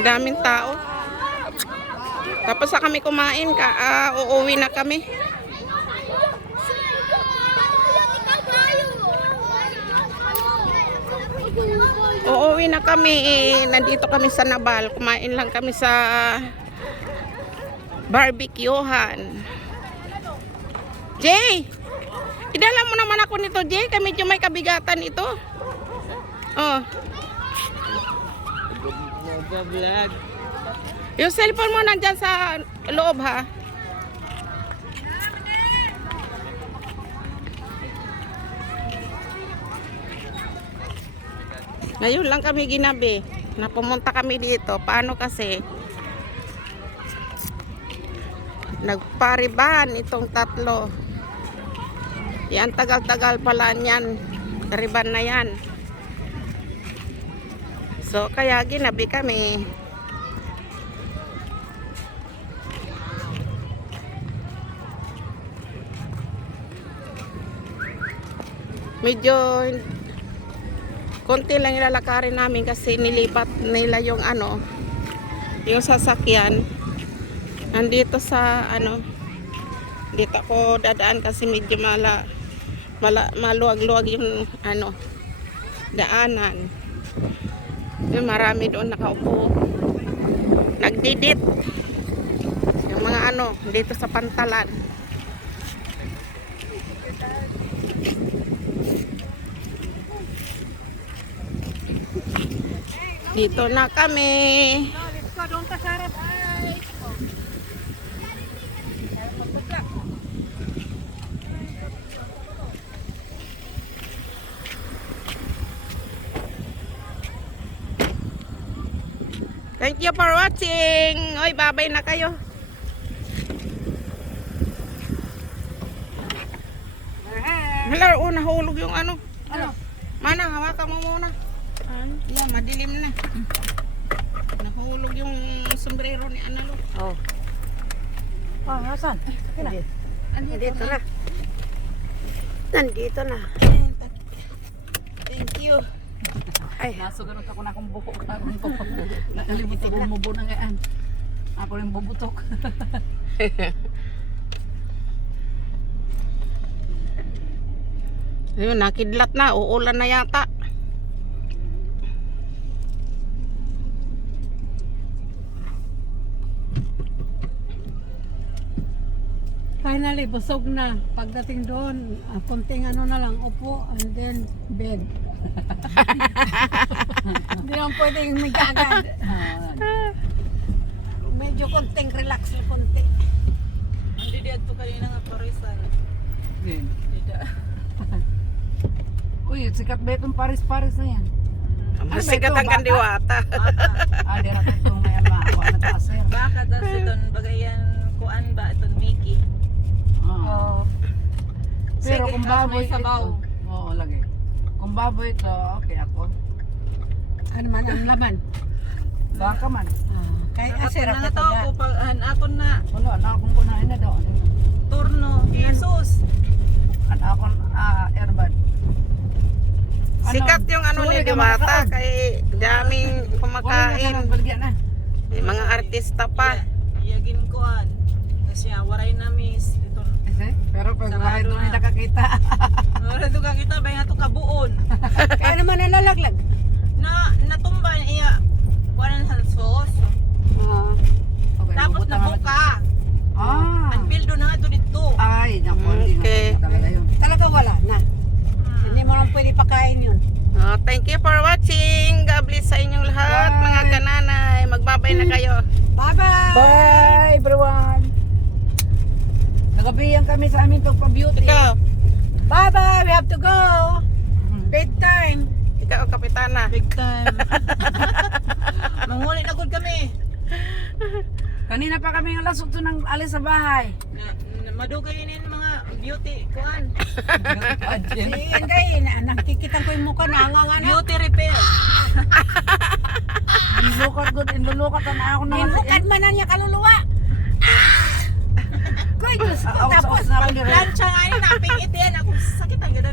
Daming tao. Tapos sa kami kumain, ka, ah, uuwi na kami. Uuwi na kami. Nandito kami sa Nabal. Kumain lang kami sa barbecuehan. Jay! Idala mo naman ako nito, Jay. Kami medyo may kabigatan ito. Oh. Vlog. Yung cellphone mo nandyan sa loob ha. Ngayon lang kami ginabi na pumunta kami dito. Paano kasi nagpariban itong tatlo. Yan tagal-tagal pala niyan. Riban na yan. So kaya ginabi kami. medyo konti lang ilalakarin namin kasi nilipat nila yung ano yung sasakyan nandito sa ano dito ako dadaan kasi medyo mala, mala maluwag-luwag yung ano daanan yung marami doon nakaupo. Nagdidit. Yung mga ano dito sa pantalan. Dito na kami. Thank you for watching. Oy, babay na kayo. Hala, oh, nahulog yung ano. Ano? Mana, hawakan mo muna. Yan, madilim na. Nahulog yung sombrero ni Analo. Oh. Oh, nasan? Kina? Nandito na. Nandito na. Thank you. Ay, nasugaron ako na akong buko karon ko. Nakalimutan ko mubo na ngayon. Ako rin bubutok. Ayun, nakidlat na. Uulan na yata. Finally, busog na. Pagdating doon, ah, konting ano na lang, upo, and then bed. Hindi naman pwedeng magagad. Medyo konting relax na konti. Hindi di ato kanina nga parisan. Dida. Uy, sikat ba itong Paris-Paris na yan? Masigat ang kandiwata. Ah, di na ito ngayon ma. Ako na. Baka tas iton bagayan kuan ba iton Mickey. Ah. Pero Sige, kung baboy may sabaw. ito. Kung baboy ito, okay ako. Ano man ang laman. Baka man. Ah, kay asira na ka to ko pag an akon na Wala, na akong kunain na daw. turno. Jesus. An akong ah, airbag. Ano? Sikat yung ano ni Diwata. Kay daming Wala na kumakain. na. May mga artista pa. Iyagin kuan. Ah, waray na miss iton. Kasi, pero pag Sarado wala doon na. hindi nakakita. Wala to ka kita ba nga to kabuon. Kaya naman nalalaglag. Na natumba iya kuan sa sauce. Ah, Okay, Tapos nabuka. Ah. Ang bildo na to dito. Ay, naku, Okay. talaga yun. talaga wala na. Hmm. Hindi mo lang pwede pakain yun. Oh, thank you for watching. God bless sa inyong lahat, Bye. mga kananay. Magbabay na kayo. Bye-bye! Bye, everyone! Nagabihan kami sa amin pagpa-beauty. Ikaw, Bye-bye! We have to go! Bedtime! ikaw ang kapitana. Big time. Mangulit na gud kami. Kanina pa kami yung lasot ng alis sa bahay. Na, na, madugay yun mga beauty kuan. Inday, na, nakikita ko yung mukha na hangang ano. Beauty repair. Inulukat good, inulukat na ako na. Hinukad man na niya kaluluwa. Ay, Diyos ko. Tapos, plancha nga yun, napingit yan. Ako, sakit ang gano'n.